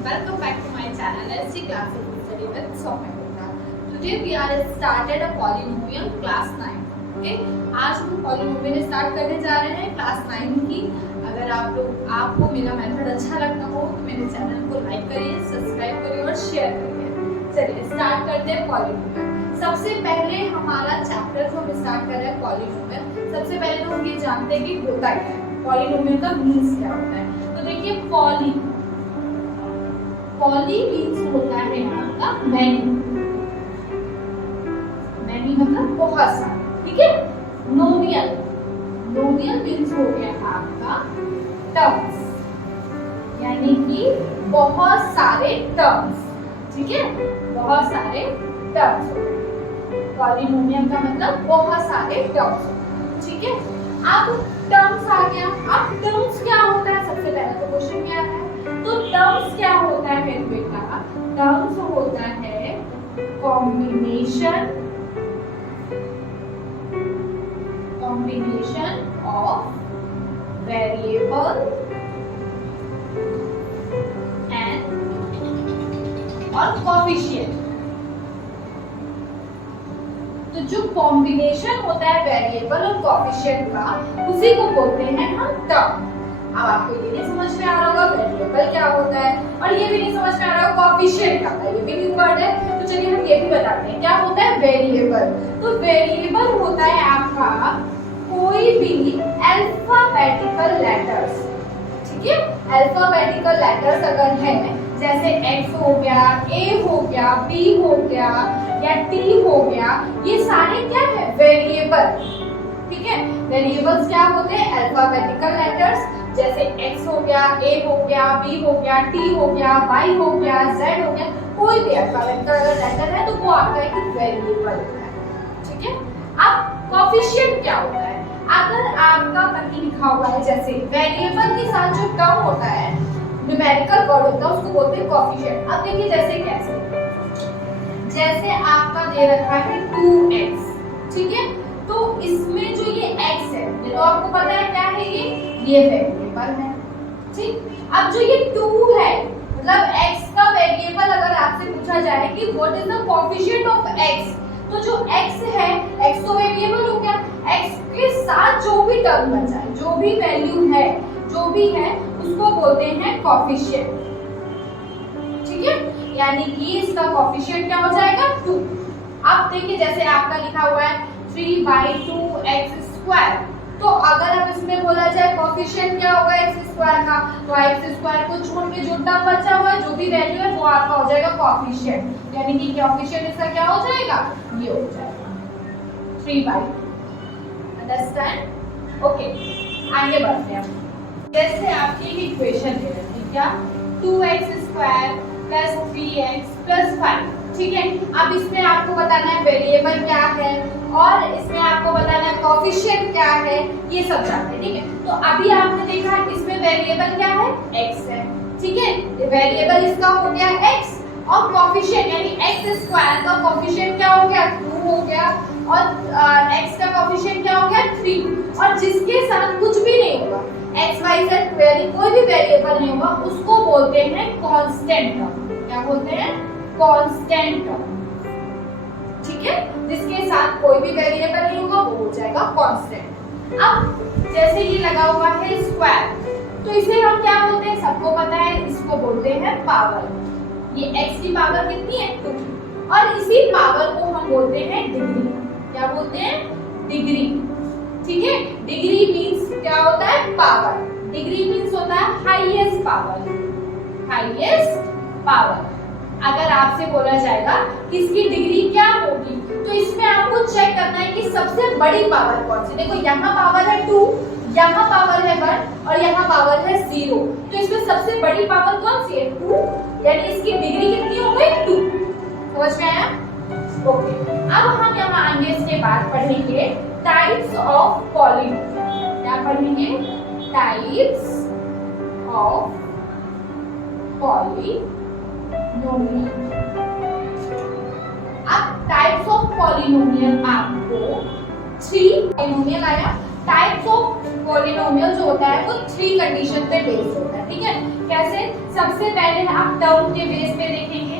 welcome back to my channel SG Classes Study with Soumya Gupta. Today we are started a polynomial class 9. Okay? आज हम polynomial start करने जा रहे हैं class 9 की। अगर आपको मेरा मेथड अच्छा लगता हो तो मेरे चैनल को लाइक करिए, सब्सक्राइब करिए और शेयर करिए। चलिए स्टार्ट करते हैं polynomial। सबसे पहले हमारा चैप्टर जो हम स्टार्ट कर रहे हैं polynomial, सबसे पहले तो हम ये जानते हैं कि होता क्या है, polynomial का मीन्स क्या होता है। तो देखिए पॉली मीन्स होता है आपका मैनी मतलब बहुत सारा, ठीक है। नोमियल मीन्स हो गया आपका टर्म्स, यानी कि बहुत सारे टर्म्स, ठीक है, बहुत सारे टर्म्स। पॉलिनोमियल का मतलब बहुत सारे टर्म्स, ठीक है। अब टर्म्स आ गया। अब टर्म्स क्या होता है, सबसे पहले तो क्वेश्चन में आता है। तो टर्म्स क्या होता है मेरे बेटा? टर्म्स होता है कॉम्बिनेशन ऑफ वेरिएबल एंड और कोएफिशिएंट। तो जो कॉम्बिनेशन होता है वेरिएबल और कोएफिशिएंट का, उसी को बोलते हैं हम टर्म। अब आपको ये नहीं समझ में आ रहा होगा वेरिएबल क्या होता है, और ये भी नहीं समझ में आ रहा होगा कोएफिशिएंट क्या होता है, ये भी न्यू वर्ड है। तो चलिए हम ये भी बताते हैं क्या होता है वेरिएबल। तो वेरिएबल होता है आपका कोई भी अल्फाबेटिकल लेटर्स, ठीक है। अल्फाबेटिकल लेटर्स अगर है, जैसे x हो गया, a हो गया, b हो गया या t हो गया, ये सारे क्या है वेरिएबल, ठीक है। वेरिएबल्स क्या होते हैं? अल्फाबेटिकल लेटर्स, जैसे x हो गया, a हो गया, b हो गया, t हो गया, y हो गया, z हो गया, कोई भी अल्फाबेटिकल लेटर है तो वो आपका एक वेरिएबल होता है, ठीक है। अब कोएफिशिएंट क्या होता है? अगर आपका करके लिखा हुआ है, जैसे वेरिएबल के साथ जो टर्म होता है, न्यूमेरिकल वर्ड होता है, उसको बोलते हैं कोएफिशिएंट। अब देखिए जैसे कैसे, जैसे आपका दे रखा है 2x, ठीक है। तो इसमें जो ये x है, ये तो आपको पता है क्या है, ये वेरिएबल है, ठीक। अब जो ये 2 है, मतलब x का वेरिएबल, अगर आपसे पूछा जाए कि what is the coefficient of x, तो जो x है, x तो वेरिएबल हो गया, x के साथ जो भी टर्म बन जाए, जो भी वैल्यू है, जो भी है, उसको बोलते हैं कोएफिशिएंट, ठीक है। यानी कि इसका कोएफिशिएंट क्या हो जाएगा 2। अब देखिए जैसे आपका लिखा हुआ है 3/2x², तो अगर अब इसमें बोला जाए कोएफिशिएंट क्या होगा x² का, तो x² को छोड़ के जो टर्म बचा हुआ है, जो भी वैल्यू है, वो आपका हो जाएगा कोएफिशिएंट। यानी कि कोएफिशिएंट इसका क्या हो जाएगा, ये हो जाएगा 3/2। अंडरस्टैंड? ओके, आगे बढ़ते हैं। जैसे आपकी एक इक्वेशन दे रखी है क्या, 2x² + 3x + 5, ठीक है। अब इसमें आपको बताना है वेरिएबल क्या है, और इसमें आपको बताना है कोएफिशिएंट क्या है, ये सब जानते हैं, ठीक है। तो अभी आपने देखा इसमें वेरिएबल क्या है, x है, ठीक है। वेरिएबल इसका हो गया x, और कोएफिशिएंट यानी x² का कोएफिशिएंट क्या हो गया 2 हो गया, और x का कोएफिशिएंट क्या हो गया 3, और जिसके साथ कुछ भी नहीं होगा, x y z कोई भी वेरिएबल नहीं होगा, उसको बोलते हैं कांस्टेंट टर्म। क्या बोलते हैं? कांस्टेंट टर्म, ठीक है। जिसके साथ कोई भी वेरिएबल नहीं होगा वो हो जाएगा कांस्टेंट। अब जैसे ये लगा हुआ है स्क्वायर, तो इसे हम क्या बोलते हैं, सबको पता है, इसको बोलते हैं पावर। ये x की पावर कितनी है 2, और इसी पावर को हम बोलते हैं डिग्री। क्या बोलते हैं? डिग्री, ठीक है। डिग्री मींस क्या होता है, पावर। डिग्री मींस होता है हाईएस्ट पावर, हाईएस्ट पावर। अगर आपसे बोला जाएगा कि इसकी डिग्री क्या होगी, तो इसमें आपको चेक करना है कि सबसे बड़ी पावर कौन सी। देखो यहाँ पावर है 2, यहाँ पावर है 1, और यहाँ पावर है 0, तो इसमें सबसे बड़ी पावर कौन सी है 2, यानी इसकी डिग्री कितनी हो गई 2। समझ में आया? ओके, अब हम यहाँ आगे इसके बाद पढ़ेंगे टाइप्स ऑफ पॉलिनोमियल। क्या पढ़ेंगे? Types of polynomial. अब टाइप्स ऑफ पॉलिनोमियल आपको 3 पॉलिनोमियल आया। टाइप्स ऑफ पॉलिनोमियल जो होता है वो 3 कंडीशन पे बेस्ड होता है, ठीक है। कैसे? सबसे पहले आप टर्म के बेस पे देखेंगे,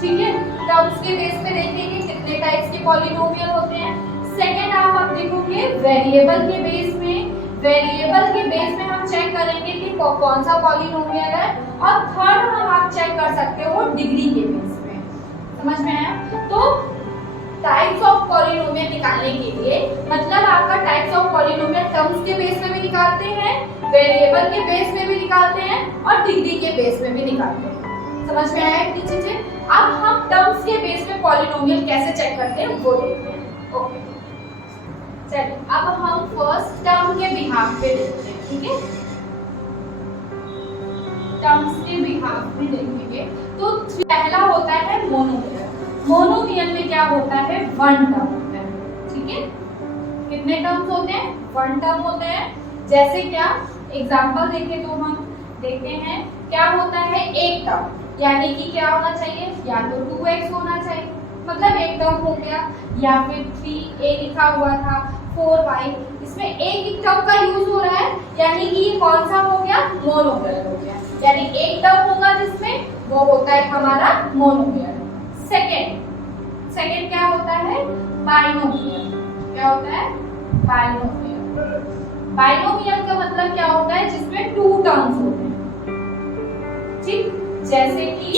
ठीक है, टर्म्स के बेस पे देखेंगे कितने टाइप्स के पॉलिनोमियल होते हैं। सेकंड आप देखोगे वेरिएबल के बेस में, वेरिएबल के बेस में हम चेक करेंगे कि कौन सा पॉलिनोमियल है। और थर्ड आप चेक कर सकते हो डिग्री के बेस में। समझ में आया? तो टाइप्स ऑफ पॉलिनोमियल निकालने के लिए मतलब आपका टाइप्स ऑफ पॉलिनोमियल टर्म्स के बेस में भी निकालते हैं, वेरिएबल के बेस में भी निकालते हैं और डिग्री के बेस में भी निकालते हैं। समझ में आया इतनी चीजें? अब हम टर्म्स के बेस में पॉलिनोमियल कैसे चेक करते हैं वो देखते हैं। ओके, चलिए अब हम फर्स्ट टर्म के बिहाफ पे देखते हैं, ठीक है। टर्म्स के बिहाफ में देखेंगे तो पहला होता है मोनोमियल। मोनोमियल में क्या होता है? वन टर्म होता है, ठीक है। कितने टर्म्स होते हैं? वन टर्म होते हैं। जैसे क्या एग्जांपल देखें तो हम देखते हैं क्या होता है एक टर्म, यानी कि क्या होना चाहिए? या तो 2x होना चाहिए, मतलब एक टर्म हो गया, या फिर 3a लिखा हुआ था 4y, इसमें एक टर्म का यूज हो रहा है, यानी कि ये कौन सा हो गया? मोनोमियल हो गया। यानी एक टर्म होगा जिसमें वो होता है हमारा मोनोमियल। सेकंड क्या होता है? बाइनोमियल। क्या होता है? बाइनोमियल। बाइनोमियल का मतलब क्या होता है? जिसमें टू टर्म्स होते हैं, ठीक। जैसे कि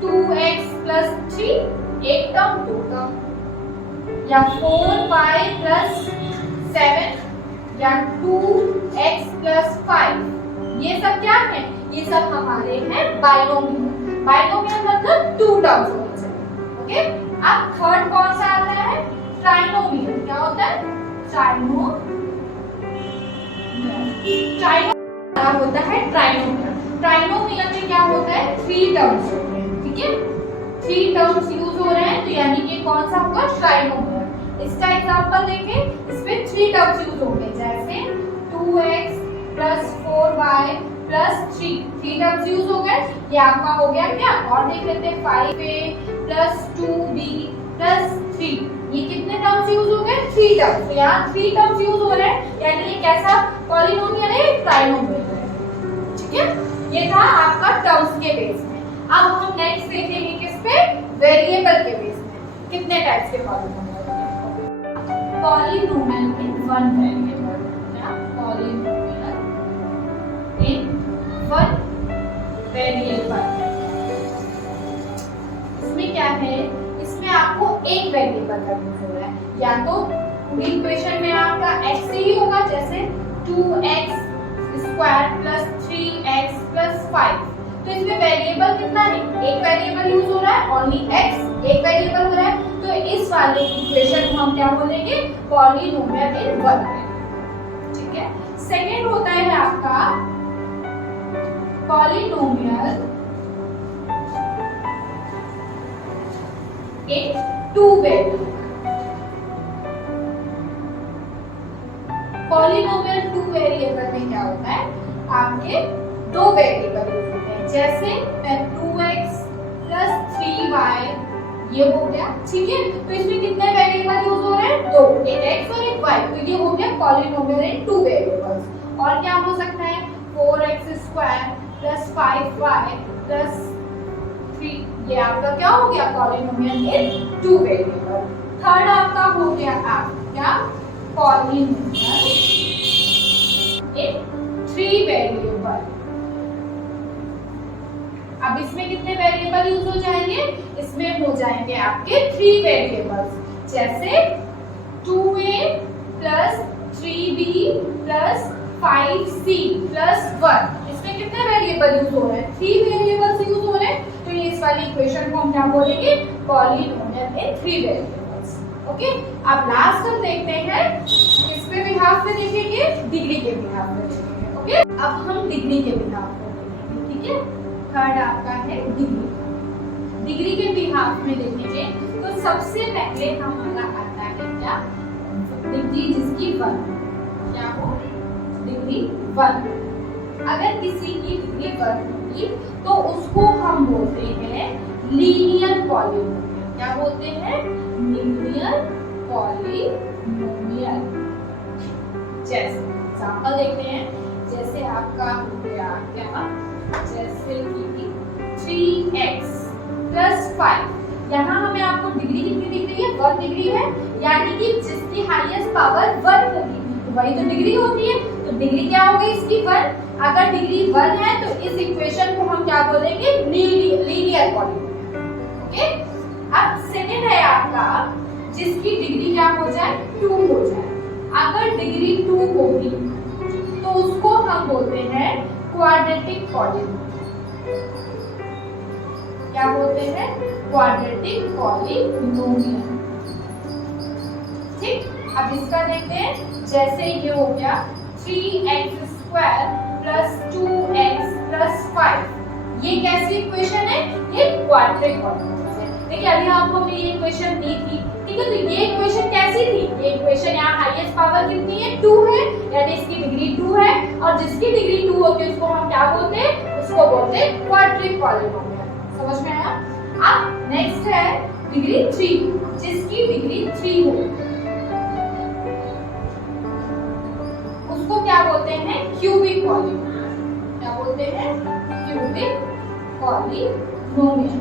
2x plus 3 एक टर्म, दो टर्म, या 4y plus 7 या 2x plus 5, ये सब क्या है? ये सब हमारे हैं बाइनोमियल। बाइनोमियल मतलब टू टर्म्स होने चाहिए, ओके। अब थर्ड कौन सा आता है? ट्राइनोमियल। क्या होता है? ट्राइनोमियल होता है ट्राइनोमियल। ट्राइनोमियल में क्या होता है? थ्री टर्म्स होते हैं, ठीक है। थ्री टर्म्स यूज हो रहे हैं तो यानी कि कौन सा होगा? ट्राइनोमियल। इसका एग्जांपल देखें, इसमें थ्री टर्म्स यूज होंगे, जैसे 2x plus 4y plus 3, three terms use हो गए। ये आपका हो गया क्या? और देख लेते हैं 5a plus 2b plus 3, ये कितने टर्म्स यूज हो गए? Three terms. तो यहाँ थ्री टर्म्स यूज हो रहे हैं, यानी ये कैसा पॉलिनोमियल है? ट्राइनोमियल है, ठीक है। ये था आपका टर्म्स के बेस में। अब हम नेक्स्ट देखेंगे किस पे? वेरिएबल के बेस में कितने टाइप्स के पॉलिनोमियल होते हैं। पॉलिनोमियल में वन वेरिएबल, क्या? Polynomial in one variable. इसमें क्या है? इसमें आपको एक वेरिएबल का यूज हो रहा है, या तो पूरी इक्वेशन में आपका x ही होगा, जैसे 2x square plus 3x plus 5, तो इसमें वेरिएबल कितना है? एक वेरिएबल यूज हो रहा है, ओनली x एक वेरिएबल हो रहा है, तो इस वाले इक्वेशन को हम क्या बोलेंगे? पॉलिनोमियल इन वन, ठीक है। सेकंड होता है आपका पॉलिनोमियल इन two variable. Polynomial two variable में क्या होता है? आपके दो वेरिएबल यूज होते हैं, जैसे 2x plus 3y, ये हो गया, ठीक है। तो इसमें कितने वेरिएबल यूज हो रहे हैं? दो, एक x और एक y, तो ये हो गया पॉलिनोमियल इन टू वेरिएबल्स। और क्या हो सकता है? 4x square plus 5y plus 3, ये आपका क्या हो गया? पॉलिनोमियल इन टू वेरिएबल। थर्ड आपका हो गया क्या? Polynomial in three variable. अब इसमें कितने वेरिएबल यूज हो जाएंगे? इसमें हो जाएंगे आपके थ्री वेरिएबल्स, जैसे 2a plus 3b plus 5c plus 1, इसमें कितने वेरिएबल यूज हो रहे हैं? थ्री वेरिएबल्स यूज हो रहे हैं, तो ये इस वाली इक्वेशन को हम क्या बोलेंगे? Polynomial in three variables, okay. अब लास्ट हम देखते हैं किस पे बिहाफ पे देखेंगे? डिग्री के बिहाफ पे देखेंगे, ओके। अब हम डिग्री के बिहाफ पे देखेंगे, ठीक है। थर्ड आपका है डिग्री। डिग्री के बिहाफ में देखेंगे तो सबसे पहले हमारा आता है क्या? डिग्री जिसकी 1, क्या हो? डिग्री 1। अगर किसी की डिग्री 1 होगी तो उसको हम बोलते हैं लीनियर पॉलिनोमियल। क्या बोलते हैं? Linear polynomial. जैसे एग्जांपल देखते हैं, जैसे आपका हो गया क्या, जैसे कि 3x प्लस 5, यहाँ हमें आपको डिग्री कितनी दिख रही है, 1 डिग्री है, यानी कि जिसकी हाईएस्ट पावर 1 होगी तो वही तो डिग्री होती है, तो डिग्री क्या होगी इसकी 1। अगर डिग्री 1 है तो इस इक्वेशन को हम क्या बोलेंगे, लीनियर पॉलीनोमियल। ओके, अब सेकंड है आपका जिसकी डिग्री क्या हो जाए, 2 हो जाए। अगर डिग्री 2 होगी तो उसको हम बोलते हैं क्वाड्रेटिक पॉलीनोमियल। क्या बोलते हैं, क्वाड्रेटिक पॉलीनोमियल। ठीक, अब इसका देखते हैं, जैसे ये हो गया 3x square plus 2x plus 5, ये कैसी इक्वेशन है, ये क्वाड्रेटिक पॉलीनोमियल है। देखिए अभी आपको हमने ये इक्वेशन दी थी, ठीक है, तो ये इक्वेशन कैसी थी, ये इक्वेशन यहाँ हाईएस्ट पावर कितनी है, 2 है, यानी इसकी डिग्री 2 है, और जिसकी डिग्री 2 होती है उसको हम क्या बोलते हैं, उसको बोलते हैं क्वाड्रेटिक पॉलीनोमियल। समझ में आया। अब नेक्स्ट है डिग्री 3, जिसकी डिग्री 3 हो उसको क्या बोलते हैं, क्यूबिक पॉलीनोमियल। क्या बोलते हैं, क्यूबिक पॉलीनोमियल।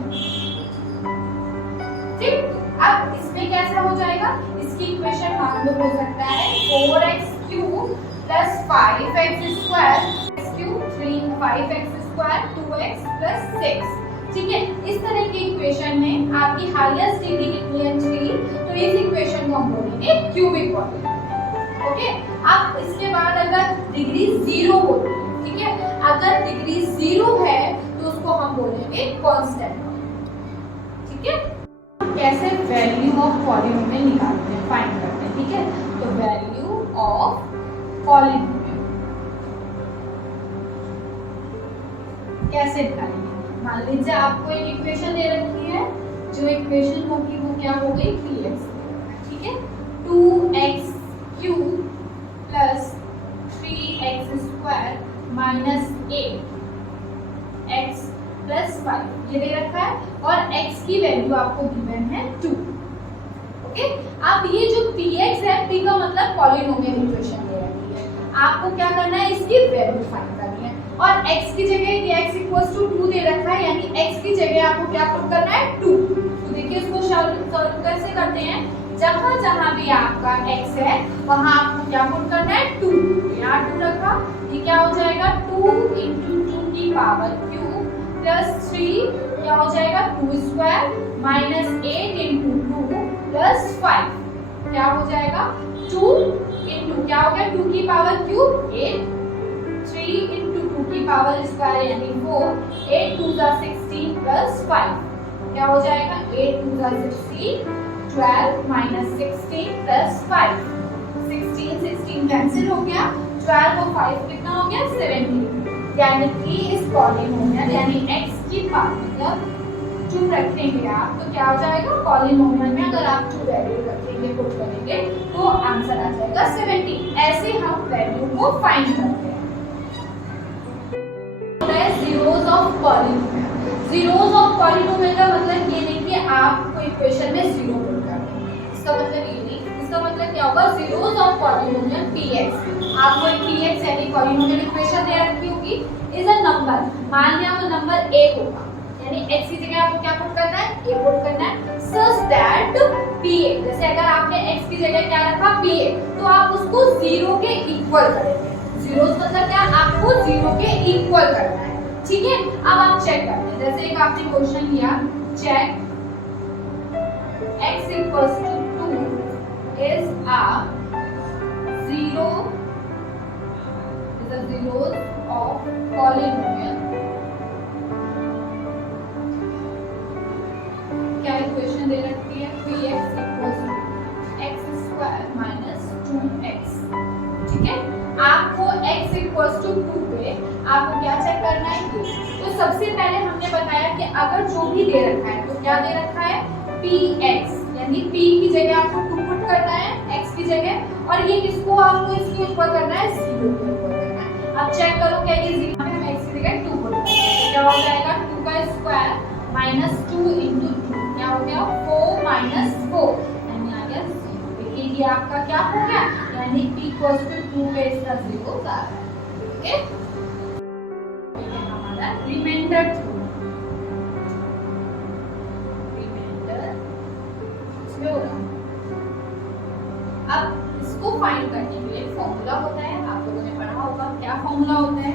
ठीक, अब इसमें कैसा हो जाएगा, इसकी इक्वेशन मान लो हो सकता है 4x cube plus 5x square cube 5x square 2x plus 6। ठीक है, इस तरह की इक्वेशन में आपकी हाईएस्ट डिग्री कितनी है, 3, तो इस इक्वेशन को हम बोलेंगे क्यूबिक पॉलीनोमियल। ओके, अब इसके बाद अगर डिग्री 0 होती है, ठीक है, अगर डिग्री 0 है तो उसको हम बोलेंगे कांस्टेंट। ठीक है, कैसे वैल्यू ऑफ पॉलीनोमियल निकालते हैं, फाइंड करते हैं। ठीक है, तो वैल्यू ऑफ पॉलीनोमियल कैसे निकालेंगे, मान लीजिए आपको एक इक्वेशन दे रखी है, जो इक्वेशन होगी वो क्या हो गई, 3x। ठीक है, 2x cube plus 3x square minus 8x plus 5 ये दे रखा है, और x की वैल्यू आपको गिवन है 2। ओके, अब ये जो px है, p का मतलब पॉलीनोमियल इक्वेशन दे रखी है, आपको क्या करना है, इसकी वैल्यू फाइंड करनी है, और x की जगह ये x = 2 दे रखा है, यानी x की जगह आपको क्या पुट करना है, 2। तो देखिए इसको सॉल्व कैसे करते हैं, जहां जहां भी आपका x है वहां आपको क्या पुट करना है, 2। यहाँ 2 रखा, ये क्या हो जाएगा, 2 × 2 की पावर क्यूब प्लस 3 क्या हो जाएगा, 2 स्क्वायर माइनस 8 × 2 प्लस 5 क्या हो जाएगा, 2 × क्या हो गया, 2 की पावर क्यूब 8, 3 × 2 की पावर स्क्वायर यानी 4, 8 × 2 = 16 प्लस 5 क्या हो जाएगा, 8 × 2 = 16, 12 माइनस 16 प्लस 5, 16 कैंसिल हो गया, 12 और 5 कितना हो गया, 17, यानी कि इस पॉलीनोमियल यानी x की पावर 2 रखेंगे आप तो क्या हो जाएगा, पॉलीनोमियल में अगर आप 2 वैल्यू रखेंगे, पुट करेंगे तो आंसर आ जाएगा 17। ऐसे हम वैल्यू को फाइंड करते हैं। Zeros of polynomial, zeros of polynomial का मतलब ये नहीं कि आपको इक्वेशन में 0 पुट कर दें, इसका मतलब ये नहीं, इसका मतलब क्या होगा, जीरोस ऑफ पॉलीनोमियल px, आपको एक px यानी पॉलीनोमियल इक्वेशन दे रखी होगी, इज अ नंबर, मान लिया वो नंबर a होगा, यानी x की जगह आपको क्या पुट करना है, a पुट करना है, सच दैट pa, जैसे अगर आपने x की जगह क्या रखा pa, तो आप उसको 0 के इक्वल करेंगे, जीरोस मतलब क्या, आपको 0 के इक्वल करना है। ठीक है, अब आप चेक करते हैं, जैसे एक आपने क्वेश्चन लिया, check x = 2 is a zeros of polynomial, क्या इक्वेशन दे रखी है, px = x² माइनस 2x। ठीक है, आपको x = 2 पे आपको क्या चेक करना है, तो सबसे पहले हमने बताया कि अगर जो भी दे रखा है तो क्या दे रखा है, px, यानी p की जगह आपको 2 पुट करना है x की जगह, और ये किसको आपको इसके ऊपर करना है, 0 के ऊपर करना है। अब चेक करो क्या ये 0 है, हम x की जगह 2 पुट करेंगे, क्या हो जाएगा, 2 का स्क्वायर माइनस 2 × 2 क्या हो गया, 4 माइनस 4 यानी आ गया 0। देखिए ये आपका क्या हो गया, यानी p = 2 पे इसका 0 आ रहा है। ओके, हमारा रिमाइंडर थ्रू, अब इसको फाइंड करने के लिए फॉर्मूला होता है, आप लोगों ने पढ़ा होगा। क्या फॉर्मूला होता है?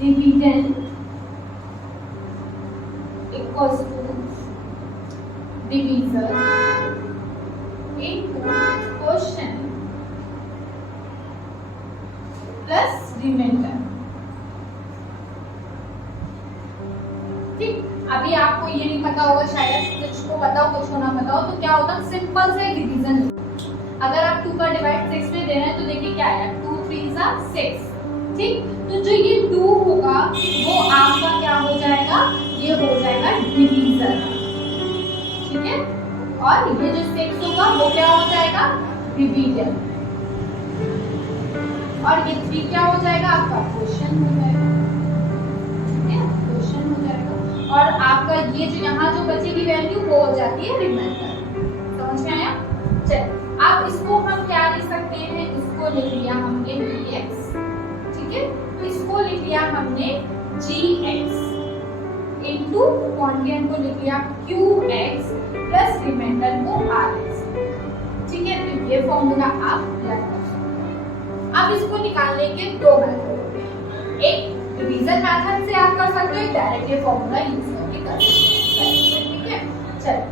Dividend equals to divisor into quotient plus remainder. ठीक, अभी आपको ये नहीं पता होगा, शायद कुछ को पता हो कुछ को ना पता हो, तो क्या होता है सिंपल से डिवीजन। अगर आप 2 का डिवाइड 6 में दे रहे हैं तो देखिए क्या आया, 2 3 6। ठीक, तो जो ये 2 होगा वो आपका क्या हो जाएगा, ये हो जाएगा डिवीजर। ठीक है, और ये जो 6 होगा वो क्या हो जाएगा, डिवीजर, और ये 3 क्या हो जाएगा, आपका क्वोशिएंट हो जाएगा। ठीक है, क्वोशिएंट हो जाएगा, और आपका ये जो यहाँ जो बचेगी वैल्यू वो हो जाती है रिमाइंडर। समझ में आया? चलिए, अब इसको हम क्या लिख सकते हैं, इसको लिख लिया हमने dx, ठीक है, तो इसको लिख लिया हमने gx इनटू कॉन्स्टेंट को लिख लिया qx प्लस रिमाइंडर को rx। ठीक है, तो ये फॉर्मूला आप लगा सकते हैं। अब इसको निकालने के दो मेथड होते हैं, एक डिवीजन मेथड से आप कर सकते हो, डायरेक्ट ये फॉर्मूला यूज करके कर सकते हैं। ठीक है, चलिए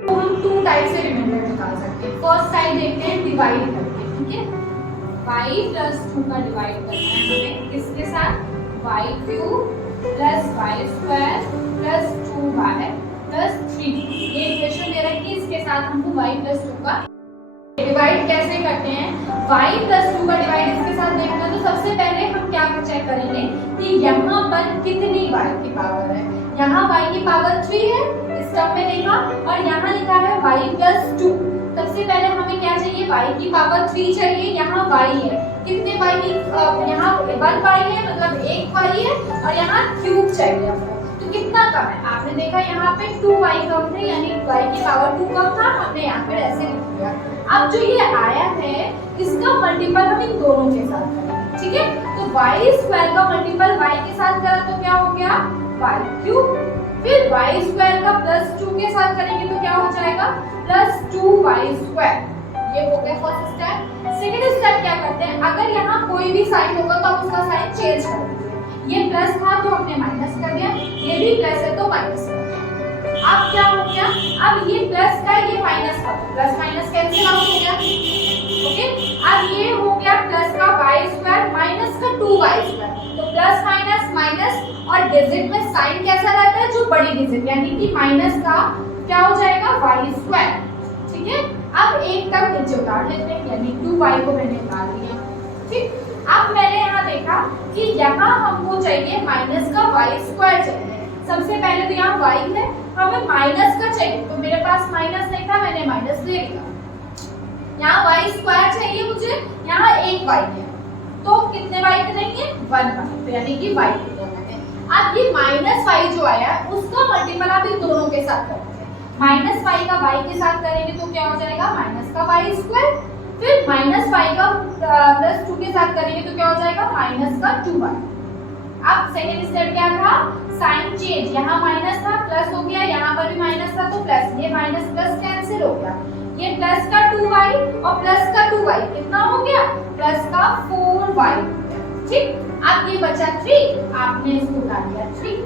तो हम 2 टाइप से रिमाइंडर निकाल सकते हैं। फर्स्ट टाइप देखते हैं डिवाइड करके। ठीक है, y प्लस 2 का डिवाइड करना है हमें किसके साथ, y cube plus y square plus 2y plus 3। ये इक्वेशन दे रहा है कि इसके साथ हमको y प्लस 2 का डिवाइड कैसे करते हैं। y प्लस 2 का डिवाइड इसके साथ देखना है तो सबसे पहले हम क्या चेक करेंगे कि यहाँ पर कितनी y की पावर है। यहाँ y की पावर 3 है, इस टर्म में देखा, और यहाँ लिखा है y प्लस 2। सबसे पहले हमें क्या चाहिए, y की पावर 3 चाहिए, यहाँ y है, कितने y की, यहाँ 1 y है मतलब 1 y है, और यहाँ क्यूब चाहिए हमको, तो कितना कम है, आपने देखा यहाँ पे 2y कम थे, यानी y की पावर 2 कम था, हमने यहाँ पे ऐसे लिख दिया। अब जो ये आया है इसका मल्टीपल हम इन दोनों के साथ करेंगे। ठीक है, तो y स्क्वायर का मल्टीपल y के साथ करा तो क्या हो गया, y क्यूब, फिर y स्क्वायर का प्लस 2 के साथ करेंगे तो क्या हो जाएगा, प्लस 2y स्क्वायर। ये हो गया फर्स्ट स्टेप। सेकंड स्टेप क्या करते हैं, अगर यहाँ कोई भी साइन होगा तो आप उसका साइन चेंज कर दीजिए। ये प्लस था तो हमने माइनस कर दिया, ये भी प्लस है तो माइनस कर दिया। अब क्या हो गया, अब ये प्लस का ये माइनस का, तो प्लस माइनस कैंसिल आउट हो गया। ओके, अब ये हो गया प्लस का y स्क्वायर माइनस का 2y स्क्वायर, तो प्लस माइनस माइनस, और डिजिट में साइन कैसा रहता है, जो बड़ी डिजिट, यानी कि माइनस का क्या हो जाएगा, y स्क्वायर। ठीक है, अब एक टर्म नीचे उतार लेते हैं, यानी 2y को मैंने उतार लिया। ठीक, अब मैंने यहाँ देखा कि यहाँ हमको चाहिए माइनस का y स्क्वायर चाहिए। सबसे पहले तो यहाँ y है, हमें माइनस का चाहिए, तो मेरे पास माइनस नहीं था, मैंने माइनस ले लिया। यहाँ y स्क्वायर चाहिए मुझे, यहाँ 1y है, तो कितने y करेंगे, 1y, तो यानी कि y लिया मैंने। अब ये माइनस y जो आया उसका मल्टीपल आप इन दोनों के साथ करेंगे। माइनस y का y के साथ करेंगे तो क्या हो जाएगा, माइनस का y स्क्वायर, फिर माइनस y का प्लस 2 के साथ करेंगे तो क्या हो जाएगा, माइनस का 2y। अब सेकंड स्टेप क्या था, साइन चेंज, यहाँ माइनस था प्लस हो गया, यहाँ पर भी माइनस था तो प्लस, ये माइनस प्लस कैंसिल हो गया, ये प्लस का 2y और प्लस का 2y कितना हो गया, प्लस का 4y। ठीक, अब ये बचा 3, आपने इसको उतार लिया 3।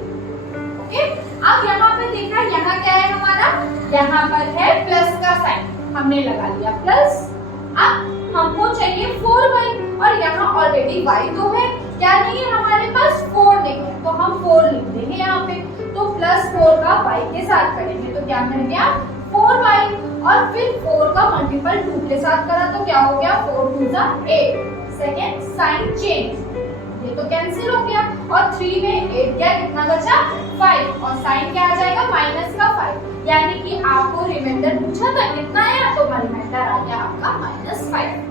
ओके, अब यहाँ पे देखा, यहाँ क्या है हमारा, यहाँ पर है प्लस का साइन, हमने लगा लिया प्लस। अब हमको चाहिए 4y, और यहाँ ऑलरेडी y तो है, यानी हमारे पास 4 नहीं है, तो हम 4 लिख देंगे यहाँ पे, तो प्लस 4 का y के साथ करेंगे तो क्या मिल गया, 4y, और फिर 4 का मल्टीपल 2 के साथ करा तो क्या हो गया, 4 2 जा 8। सेकेंड साइन चेंज, ये तो कैंसिल हो गया, और 3 में 8 गया, कितना बचा 5, और साइन क्या आ जाएगा, माइनस का 5, यानी कि आपको रिमाइंडर पूछा था कितना आया, तो रिमाइंडर आ गया आपका -5।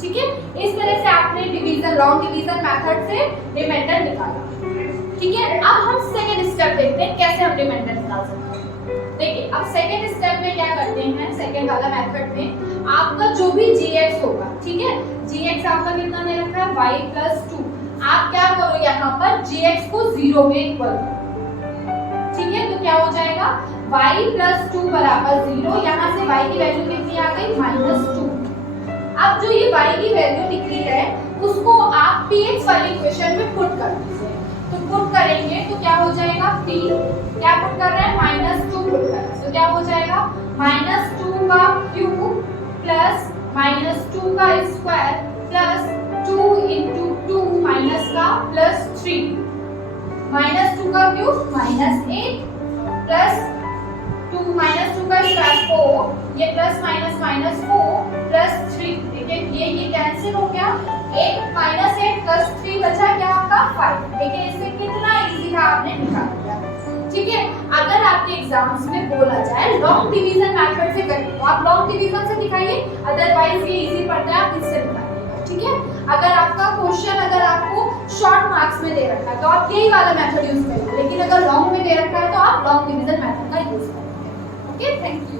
ठीक है, इस तरह से आपने डिवीजन, लॉन्ग डिवीजन मेथड से रिमाइंडर निकाला। ठीक है, अब हम सेकंड स्टेप देखते हैं कैसे हम रिमाइंडर निकाल सकते हैं। देखिए, अब सेकंड स्टेप में क्या करते हैं, सेकंड वाला मेथड में आपका जो भी gx होगा, ठीक है, gx आपका कितना दे रखा है y प्लस 2, आप क्या करो यहाँ पर gx को 0 में इक्वल करो, ठीक है, तो क्या हो जाएगा y प्लस 2 बराबर 0, यहाँ से y की वैल्यू कितनी आ गई -2। अब जो ये y की वैल्यू निकली है उसको आप px वाली इक्वेशन में पुट कर दीजिए, तो पुट करेंगे तो क्या हो जाएगा p, क्या पुट कर रहे हैं -2 पुट कर रहे हैं, तो क्या हो जाएगा -2 का क्यूब प्लस -2 का स्क्वायर प्लस 2 into 2 माइनस का प्लस 3, -2 का क्यूब -8 प्लस 2 -2 का स्क्वायर 4, ये प्लस माइनस -4 प्लस 3, देखिए ये कैंसिल हो गया, 8 -8 प्लस 3 बचा क्या आपका 5। देखिए इससे कितना इजी था, आपने निकाल दिया, ठीक है। अगर आपके एग्जाम्स में बोला जाए लॉन्ग डिवीजन मेथड से करिए तो आप लॉन्ग डिवीजन से दिखाइए, अदरवाइज ये इजी पड़ता है आप इससे निकालिएगा, ठीक है। अगर आपका क्वेश्चन अगर आपको शॉर्ट मार्क्स में दे रखा है तो आप यही वाला मेथड यूज करिए, लेकिन अगर लॉन्ग में दे रखा है तो आप लॉन्ग डिवीजन मेथड का यूज करेंगे। Okay, thank you.